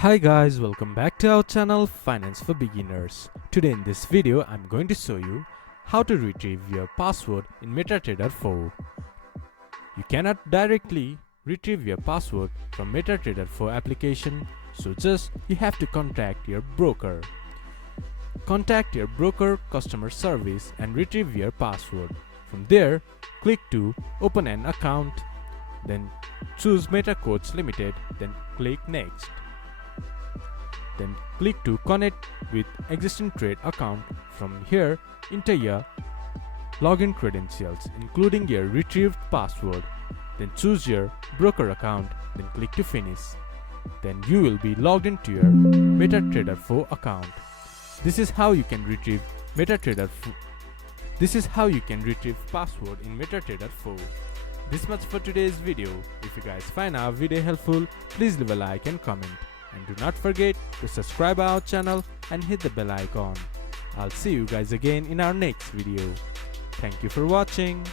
Hi guys, welcome back to our channel Finance for Beginners. Today in this video I'm going to show you how to retrieve your password in MetaTrader 4. You cannot directly retrieve your password from MetaTrader 4 application, so just you have to contact your broker. Contact your broker customer service and retrieve your password. From there, click to open an account, then choose MetaQuotes Limited, then click next. Then click to connect with existing trade account. From here, enter your login credentials including your retrieved password. Then choose your broker account, then click to finish. Then you will be logged into your MetaTrader 4 account. This is how you can retrieve password in MetaTrader 4. This much for today's video. If you guys find our video helpful, please leave a like and comment. And do not forget to subscribe our channel and hit the bell icon. I'll see you guys again in our next video. Thank you for watching.